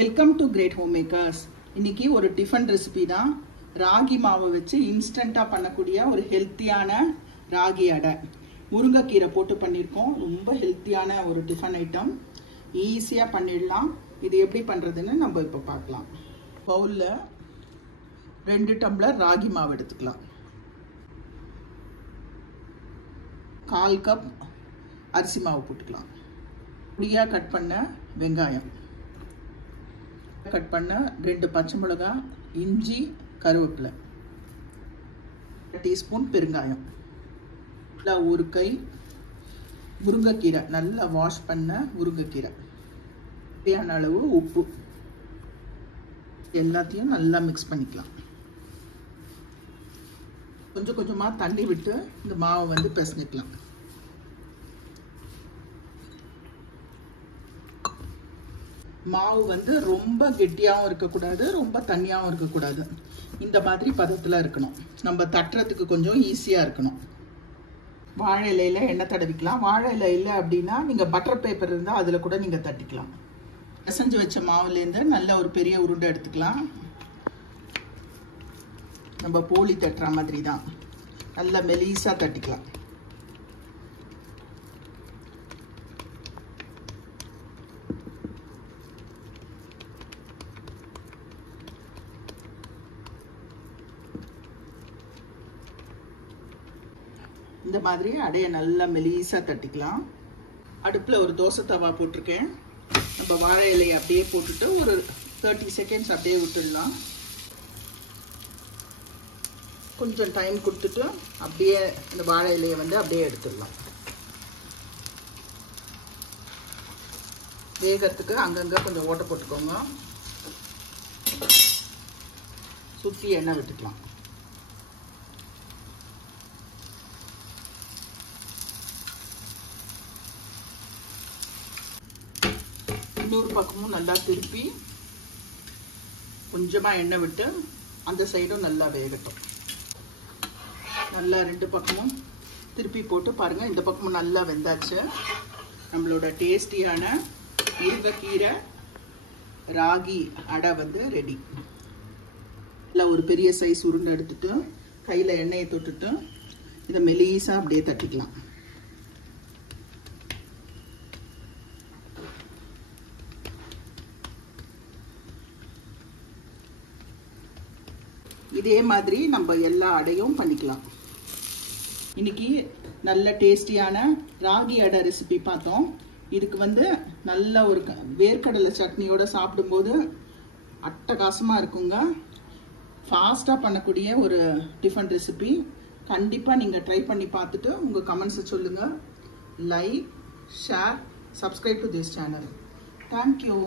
Welcome to Great Home Makers. இன்னைக்கு ஒரு tiffin recipe தான். ராகி மாவை வச்சு இன்ஸ்டண்டா பண்ணக்கூடிய ஒரு ஹெல்த்தியான ராகி அடை. முருங்கைக்கீரை போட்டு பண்ணியிருக்கோம். ரொம்ப ஹெல்த்தியான ஒரு டிஃபன் ஐட்டம். ஈஸியாக பண்ணிடலாம். இது எப்படி பண்ணுறதுன்னு நம்ம இப்போ பார்க்கலாம். பவுலில் 2 டம்ளர் ராகி மாவு எடுத்துக்கலாம். 1/4 கப் அரிசி மாவு போட்டுக்கலாம். பொடியாக கட் பண்ண வெங்காயம், கட் பண்ண 2 பச்சை மிளகாய், இஞ்சி, கருவேப்பிலை, 1 டீஸ்பூன் பெருங்காயம், நல்லா ஒரு கை முருங்கைக்கீரை, நல்லா வாஷ் பண்ண முருங்கைக்கீரை, தேவையான அளவு உப்பு, எல்லாத்தையும் நல்லா மிக்ஸ் பண்ணிக்கலாம். கொஞ்சம் கொஞ்சமாக தண்ணி விட்டு இந்த மாவை பிசைஞ்சிக்கலாம். மாவு ரொம்ப கெட்டியாகவும் இருக்கக்கூடாது, ரொம்ப தண்ணியாகவும் இருக்கக்கூடாது. இந்த மாதிரி பதத்தில் இருக்கணும். நம்ம தட்டுறதுக்கு கொஞ்சம் ஈஸியாக இருக்கணும். வாழை இலையில் எண்ணெய் தடவிக்கலாம். வாழை இலை இல்லை அப்படின்னா நீங்கள் பட்டர் பேப்பர் இருந்தால் அதில் கூட நீங்கள் தட்டிக்கலாம். பிசைஞ்சு வச்ச மாவுலேருந்து நல்ல ஒரு பெரிய உருண்டை எடுத்துக்கலாம். நம்ம போலி தட்டுற மாதிரி தான். நல்லா மெலிசாக தட்டிக்கலாம். இந்த மாதிரி அடையை நல்லா மெலிசாக தட்டிக்கலாம். அடுப்பில் ஒரு தோசை தவா போட்டிருக்கேன். நம்ம வாழை இலையை அப்படியே போட்டுட்டு ஒரு 30 செகண்ட்ஸ் அப்படியே விட்டுடலாம். கொஞ்சம் டைம் கொடுத்துட்டு அப்படியே இந்த வாழை இலையை அப்படியே எடுத்துடலாம். வேகத்துக்கு அங்கங்கே கொஞ்சம் ஓட்டை போட்டுக்கோங்க. சுற்றி எண்ணெய் விட்டுக்கலாம். இன்னொரு பக்கமும் நல்லா திருப்பி கொஞ்சமாக எண்ணெய் விட்டு அந்த சைடும் நல்லா வேகட்டும். நல்லா 2 பக்கமும் திருப்பி போட்டு பாருங்கள். இந்த பக்கமும் நல்லா வெந்தாச்சு. நம்மளோட டேஸ்டியான முருங்கைக்கீரை ராகி அடை ரெடி. நல்லா ஒரு பெரிய சைஸ் உருண்டை எடுத்துட்டு கையில் எண்ணெயை தொட்டுட்டு இதை மெலிசாக அப்படியே தட்டிக்கலாம். இதே மாதிரி நம்ம எல்லா அடையும் பண்ணிக்கலாம். இன்னைக்கு நல்ல டேஸ்டியான ராகி அடை ரெசிபி பார்த்தோம். இதுக்கு நல்ல ஒரு வேர்க்கடலை சட்னியோட சாப்பிடும்போது அட்டகாசமாக இருக்குங்க. ஃபாஸ்ட்டாக பண்ணக்கூடிய ஒரு டிஃபன் ரெசிபி. கண்டிப்பாக நீங்கள் ட்ரை பண்ணி பார்த்துட்டு உங்கள் கமெண்ட்ஸை சொல்லுங்கள். Like, share, subscribe to this channel. Thank you.